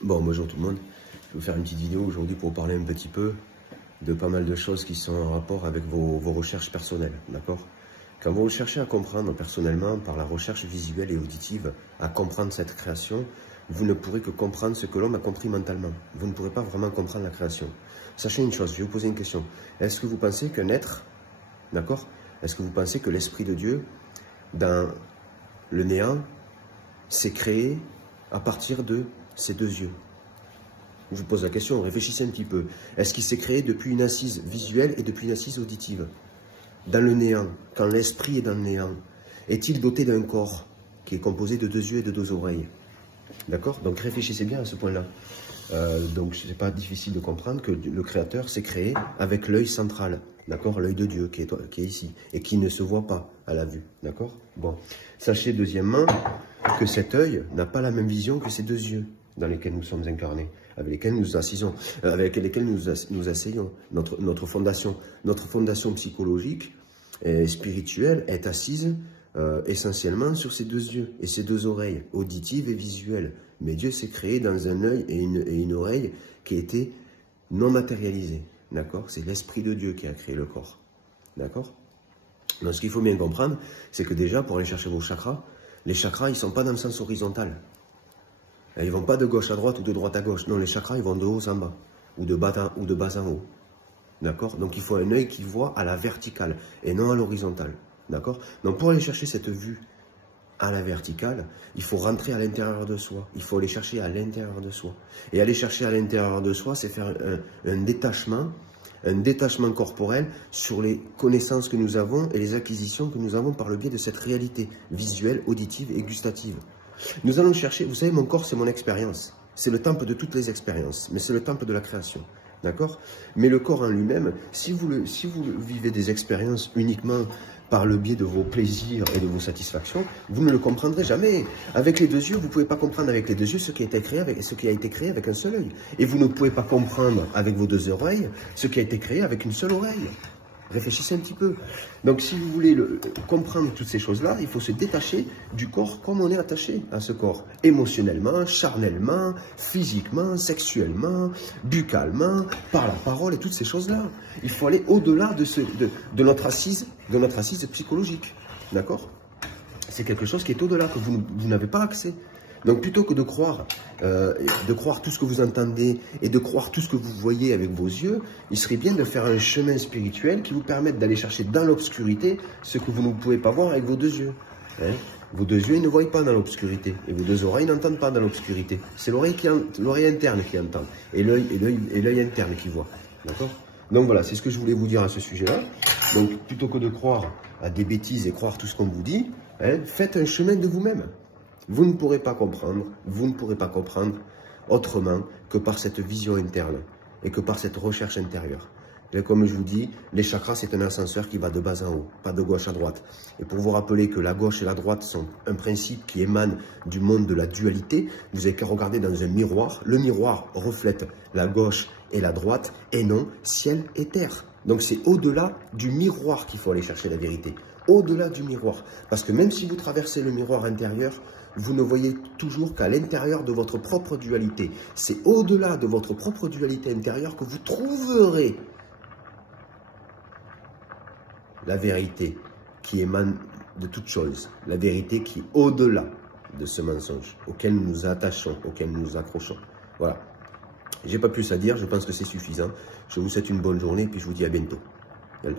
Bon, bonjour tout le monde. Je vais vous faire une petite vidéo aujourd'hui pour vous parler un petit peu de pas mal de choses qui sont en rapport avec vos recherches personnelles, d'accord? Quand vous cherchez à comprendre personnellement, par la recherche visuelle et auditive, à comprendre cette création, vous ne pourrez que comprendre ce que l'homme a compris mentalement. Vous ne pourrez pas vraiment comprendre la création. Sachez une chose, je vais vous poser une question. Est-ce que vous pensez qu'un être, d'accord? Est-ce que vous pensez que l'Esprit de Dieu, dans le néant, s'est créé à partir de ses deux yeux? Je vous pose la question, réfléchissez un petit peu. Est-ce qu'il s'est créé depuis une assise visuelle et depuis une assise auditive? Dans le néant, quand l'esprit est dans le néant, est-il doté d'un corps qui est composé de deux yeux et de deux oreilles? D'accord? Donc réfléchissez bien à ce point-là. Donc ce n'est pas difficile de comprendre que le Créateur s'est créé avec l'œil central, d'accord? L'œil de Dieu qui est ici et qui ne se voit pas à la vue, d'accord? Bon, sachez deuxièmement que cet œil n'a pas la même vision que ces deux yeux dans lesquels nous sommes incarnés, avec lesquels nous assisons, avec lesquels nous asseyons. Notre fondation psychologique et spirituelle est assise essentiellement sur ces deux yeux et ces deux oreilles, auditives et visuelles. Mais Dieu s'est créé dans un œil et une oreille qui étaient non matérialisées, d'accord? C'est l'Esprit de Dieu qui a créé le corps, d'accord? Donc ce qu'il faut bien comprendre, c'est que déjà, pour aller chercher vos chakras, les chakras, ils ne sont pas dans le sens horizontal. Ils ne vont pas de gauche à droite ou de droite à gauche. Non, les chakras, ils vont de haut en bas, ou de bas en haut. D'accord? Donc il faut un œil qui voit à la verticale et non à l'horizontale. D'accord? Donc pour aller chercher cette vue à la verticale, il faut rentrer à l'intérieur de soi. Il faut aller chercher à l'intérieur de soi. Et aller chercher à l'intérieur de soi, c'est faire un détachement corporel sur les connaissances que nous avons et les acquisitions que nous avons par le biais de cette réalité visuelle, auditive et gustative. Nous allons chercher, vous savez, mon corps, c'est mon expérience. C'est le temple de toutes les expériences, mais c'est le temple de la création. D'accord? Mais le corps en lui-même, si vous vivez des expériences uniquement par le biais de vos plaisirs et de vos satisfactions, vous ne le comprendrez jamais. Avec les deux yeux, vous ne pouvez pas comprendre avec les deux yeux ce qui a été créé avec un seul œil. Et vous ne pouvez pas comprendre avec vos deux oreilles ce qui a été créé avec une seule oreille. Réfléchissez un petit peu. Donc, si vous voulez comprendre toutes ces choses-là, il faut se détacher du corps comme on est attaché à ce corps. Émotionnellement, charnellement, physiquement, sexuellement, buccalement, par la parole et toutes ces choses-là. Il faut aller au-delà de notre assise psychologique. D'accord? C'est quelque chose qui est au-delà, que vous n'avez pas accès. Donc plutôt que de croire tout ce que vous entendez et de croire tout ce que vous voyez avec vos yeux, il serait bien de faire un chemin spirituel qui vous permette d'aller chercher dans l'obscurité ce que vous ne pouvez pas voir avec vos deux yeux. Hein? Vos deux yeux, ils ne voient pas dans l'obscurité et vos deux oreilles n'entendent pas dans l'obscurité. C'est l'oreille interne qui entend et l'œil interne qui voit. D'accord? Donc voilà, c'est ce que je voulais vous dire à ce sujet-là. Donc plutôt que de croire à des bêtises et croire tout ce qu'on vous dit, hein, faites un chemin de vous-même. Vous ne pourrez pas comprendre autrement que par cette vision interne et que par cette recherche intérieure. Et comme je vous dis, les chakras, c'est un ascenseur qui va de bas en haut, pas de gauche à droite. Et pour vous rappeler que la gauche et la droite sont un principe qui émane du monde de la dualité, vous n'avez qu'à regarder dans un miroir. Le miroir reflète la gauche et la droite, et non ciel et terre. Donc c'est au-delà du miroir qu'il faut aller chercher la vérité. Au-delà du miroir. Parce que même si vous traversez le miroir intérieur, vous ne voyez toujours qu'à l'intérieur de votre propre dualité. C'est au-delà de votre propre dualité intérieure que vous trouverez la vérité qui émane de toute chose. La vérité qui est au-delà de ce mensonge auquel nous nous attachons, auquel nous nous accrochons. Voilà. J'ai pas plus à dire, je pense que c'est suffisant. Je vous souhaite une bonne journée et puis je vous dis à bientôt. Yallah.